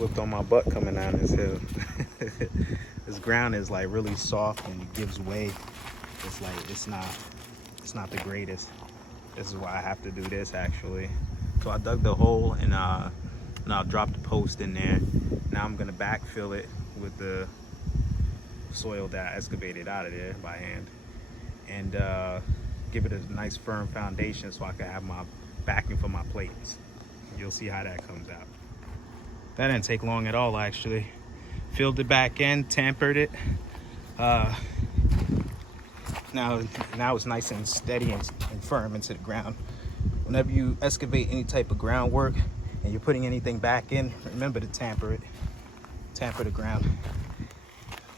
slipped on my butt coming down this hill. This ground is like really soft and it gives way. It's like it's not the greatest. This is why I have to do this actually. So I dug the hole and I'll drop the post in there. Now I'm gonna backfill it with the soil that I excavated out of there by hand and give it a nice firm foundation so I can have my backing for my plates. You'll see how that comes out. That didn't take long at all actually. Filled it back in, tampered it. Now it's nice and steady and firm into the ground. Whenever you excavate any type of groundwork and you're putting anything back in, remember to tamper it. Tamper the ground.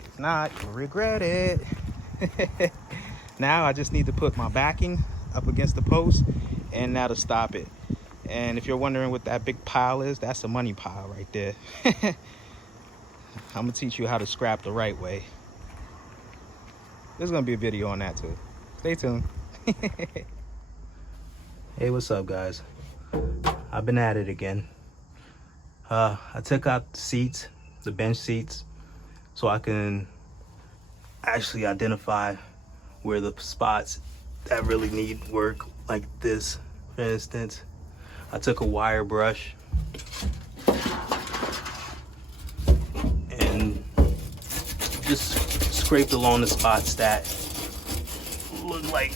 If not, you'll regret it. Now I just need to put my backing up against the post and now to stop it. And if you're wondering what that big pile is, that's a money pile right there. I'm gonna teach you how to scrap the right way. There's gonna be a video on that too. Stay tuned. Hey, what's up guys? I've been at it again. I took out the seats, the bench seats, so I can actually identify where the spots that really need work, like this, for instance. I took a wire brush and just scraped along the spots that look like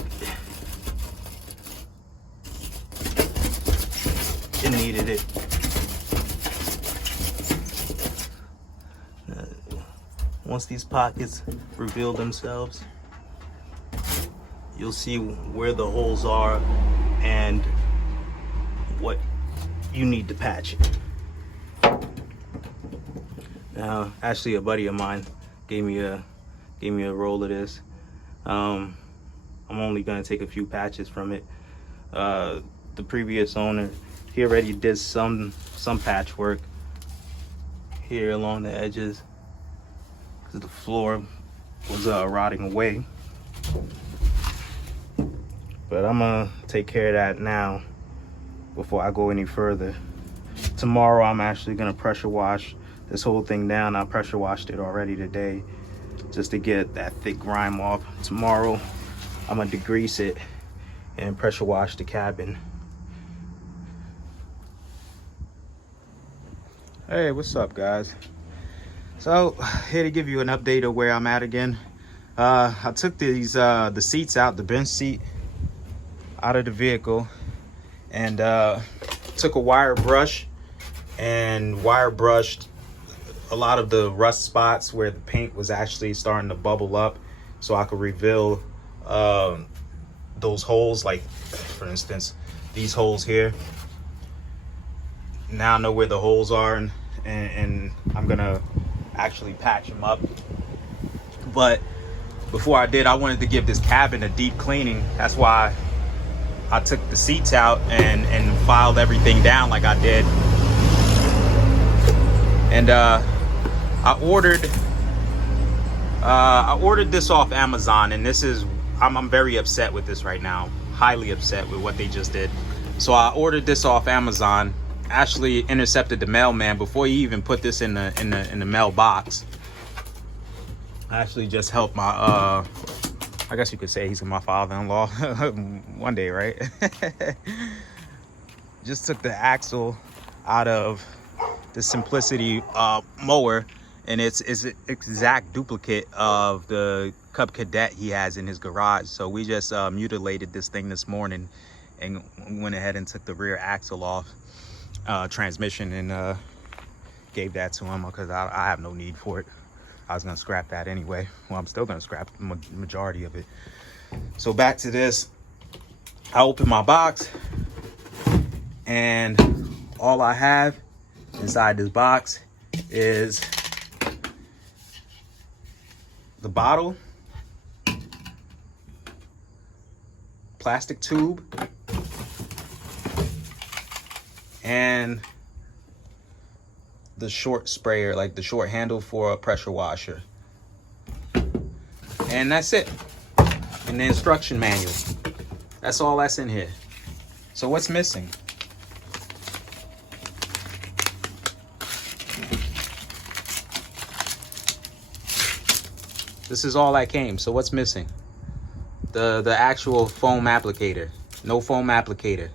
it needed it. Once these pockets reveal themselves, you'll see where the holes are and what you need to patch it. Now, actually, a buddy of mine gave me a roll of this. I'm only gonna take a few patches from it. The previous owner, he already did some patchwork here along the edges because the floor was rotting away. But I'm gonna take care of that now before I go any further. Tomorrow I'm actually gonna pressure wash this whole thing down. I pressure washed it already today just to get that thick grime off. Tomorrow I'm gonna degrease it and pressure wash the cabin. Hey, what's up guys? So here to give you an update of where I'm at again. I took these the seats out, the bench seat out of the vehicle, and took a wire brush and wire brushed a lot of the rust spots where the paint was actually starting to bubble up, so I could reveal those holes, like for instance these holes here. Now I know where the holes are, and I'm gonna actually patch them up. But before I did, I wanted to give this cabin a deep cleaning. That's why I took the seats out and filed everything down like I did. And I ordered this off Amazon, and this is I'm very upset with this right now. Highly upset with what they just did. So I ordered this off Amazon. Actually intercepted the mailman before he even put this in the mailbox. I actually just helped my I guess you could say he's my father-in-law one day, right? Just took the axle out of the Simplicity mower, and it's an exact duplicate of the Cub Cadet he has in his garage. So we just mutilated this thing this morning and went ahead and took the rear axle off, transmission, and gave that to him because I have no need for it. I was gonna scrap that anyway. Well, I'm still gonna scrap the majority of it. So back to this. I opened my box, and all I have inside this box is the bottle, plastic tube, and the short sprayer, like the short handle for a pressure washer. And that's it. And the instruction manual. That's all that's in here. So what's missing? This is all that came. So what's missing? The actual foam applicator. No foam applicator.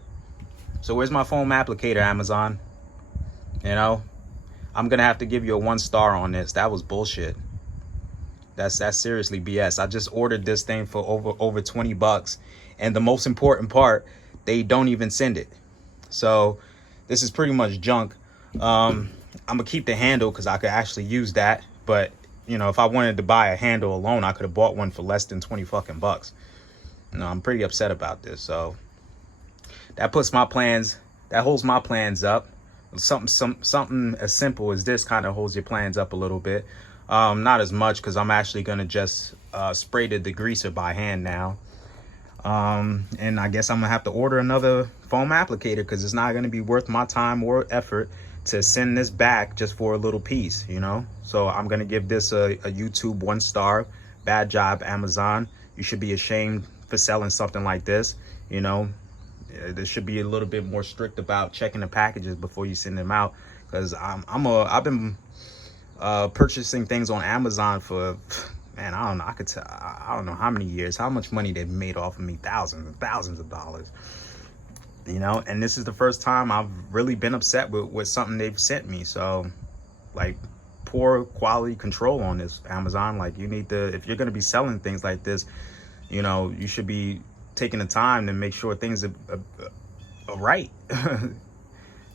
So where's my foam applicator, Amazon? You know, I'm gonna have to give you a 1 star on this. That was bullshit. That's seriously BS. I just ordered this thing for over 20 bucks. And the most important part, they don't even send it. So this is pretty much junk. I'm gonna keep the handle because I could actually use that. But you know, if I wanted to buy a handle alone, I could have bought one for less than 20 fucking bucks. No, I'm pretty upset about this. So that puts my plans, that holds my plans up. Something as simple as this kind of holds your plans up a little bit. Not as much because I'm actually gonna just spray the degreaser by hand now. And I guess I'm gonna have to order another foam applicator because it's not gonna be worth my time or effort to send this back just for a little piece, you know. So I'm gonna give this a YouTube 1 star. Bad job, Amazon. You should be ashamed for selling something like this. You know, there should be a little bit more strict about checking the packages before you send them out, because I've been purchasing things on Amazon for, man, I don't know, I don't know how many years, how much money they've made off of me, thousands and thousands of dollars, you know. And this is the first time I've really been upset with something they've sent me. So like, poor quality control on this, Amazon. Like, you need to, if you're going to be selling things like this, you know, you should be taking the time to make sure things are right.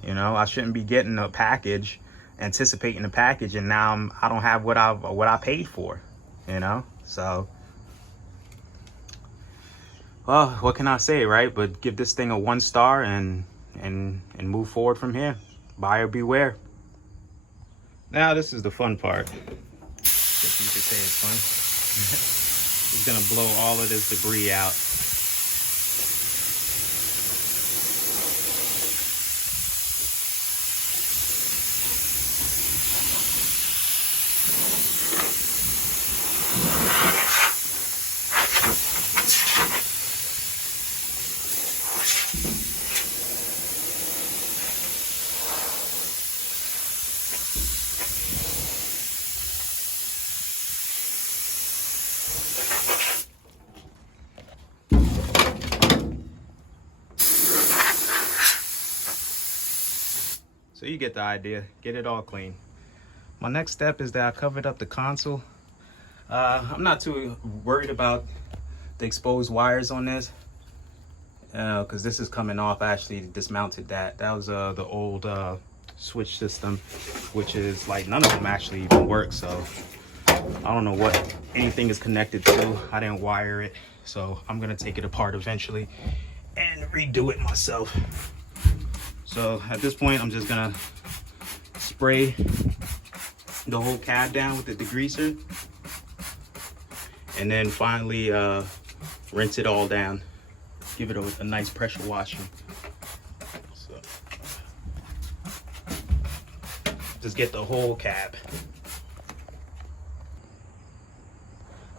You know, I shouldn't be getting a package, anticipating the package, and now I don't have what I paid for, you know. So, well, what can I say, right? But give this thing a 1 star and move forward from here. Buyer beware. Now this is the fun part. Guess you could say it's fun. He's gonna blow all of this debris out. So you get the idea. Get it all clean. My next step is that I covered up the console. I'm not too worried about the exposed wires on this, because this is coming off. I actually dismounted that. That was the old switch system, which is like, none of them actually even work. So I don't know what anything is connected to. I didn't wire it. So I'm gonna take it apart eventually and redo it myself. So at this point, I'm just gonna spray the whole cab down with the degreaser, and then finally rinse it all down. Give it a nice pressure washing. So just get the whole cab.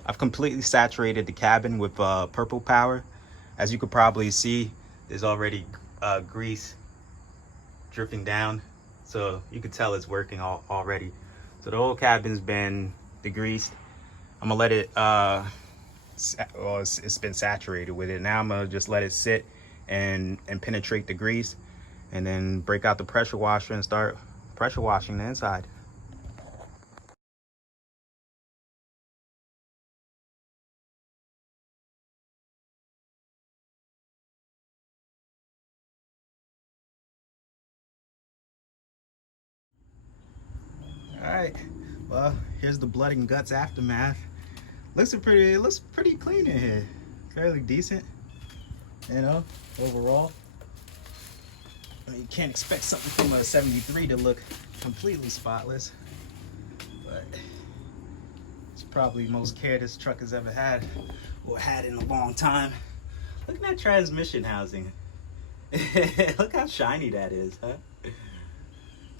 I've completely saturated the cabin with purple power. As you could probably see, there's already grease dripping down, so you can tell it's working already. So the whole cabin's been degreased. I'm gonna let it it's been saturated with it. Now I'm gonna just let it sit and penetrate the grease, and then break out the pressure washer and start pressure washing the inside. All right, well, here's the blood and guts aftermath. It looks pretty clean in here. Fairly decent, you know, overall. I mean, you can't expect something from a 73 to look completely spotless, but it's probably the most care this truck has ever had, or had in a long time. Look at that transmission housing. Look how shiny that is, huh?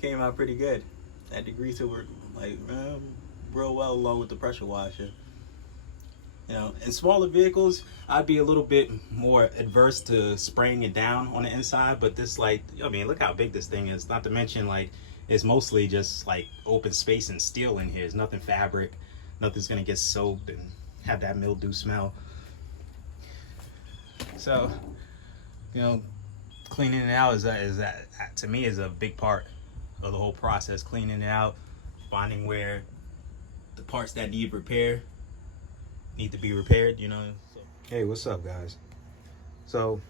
Came out pretty good. That degreaser worked like real well along with the pressure washer. You know, in smaller vehicles, I'd be a little bit more adverse to spraying it down on the inside, but this, like, I mean, look how big this thing is. Not to mention, like, it's mostly just like open space and steel in here. There's nothing fabric. nothing's gonna get soaked and have that mildew smell. So, you know, cleaning it out is that to me is a big part of the whole process. Cleaning it out, finding where the parts that need repair need to be repaired, you know. Hey, what's up, guys? So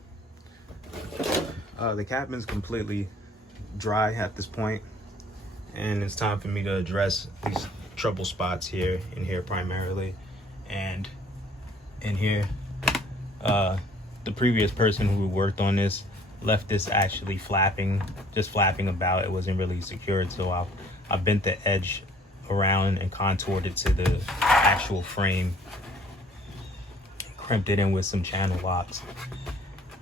the cabin's completely dry at this point, and it's time for me to address these trouble spots here, in here primarily, and in here. The previous person who worked on this left this actually just flapping about. It wasn't really secured, so I bent the edge around and contoured it to the actual frame, crimped it in with some channel locks,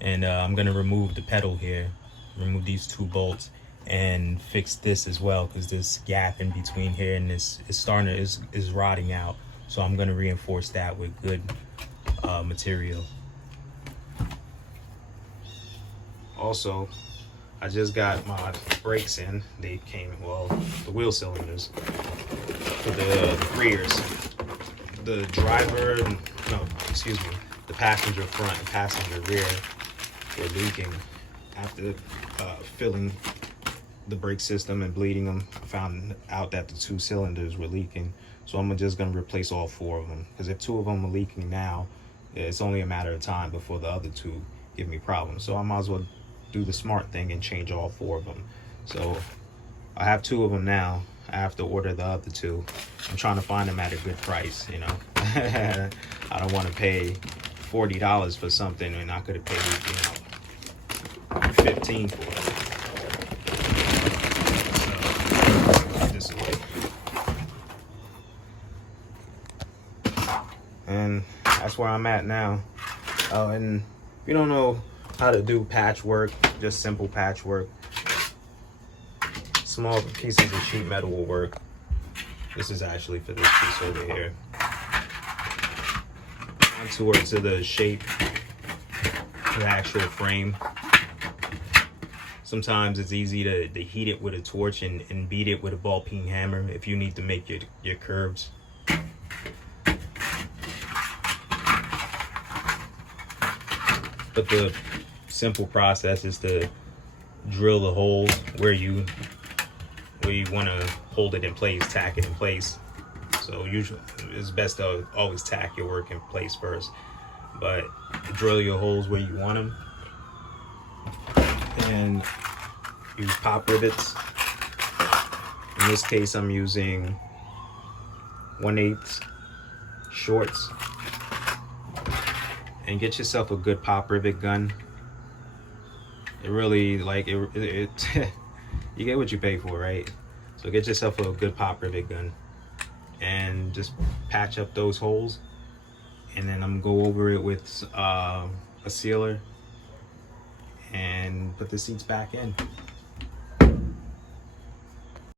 and I'm gonna remove the pedal here, remove these 2 bolts, and fix this as well, because this gap in between here and this is rotting out. So I'm gonna reinforce that with good material. Also, I just got my brakes in. They came, well, the wheel cylinders for the rears. The the passenger front and passenger rear were leaking. After filling the brake system and bleeding them, I found out that the 2 cylinders were leaking. So I'm just gonna replace all 4 of them, because if 2 of them are leaking now, it's only a matter of time before the other 2 give me problems. So I might as well do the smart thing and change all 4 of them. So I have 2 of them now. I have to order the other 2. I'm trying to find them at a good price, you know. I don't want to pay $40 for something and I could have paid, you know, $15 for it. So this way. And that's where I'm at now. Oh, and if you don't know how to do patchwork, just simple patchwork, small pieces of sheet metal will work. This is actually for this piece over here. Contour to the shape of the actual frame. Sometimes it's easy to heat it with a torch and beat it with a ball peen hammer if you need to make your curves. But the simple process is to drill the holes where you want to hold it in place, tack it in place. So usually it's best to always tack your work in place first, but drill your holes where you want them and use pop rivets. In this case, I'm using 1/8 shorts, and get yourself a good pop rivet gun. It really, like, it you get what you pay for, right? So get yourself a good pop rivet gun and just patch up those holes, and then I'm gonna go over it with a sealer and put the seats back in.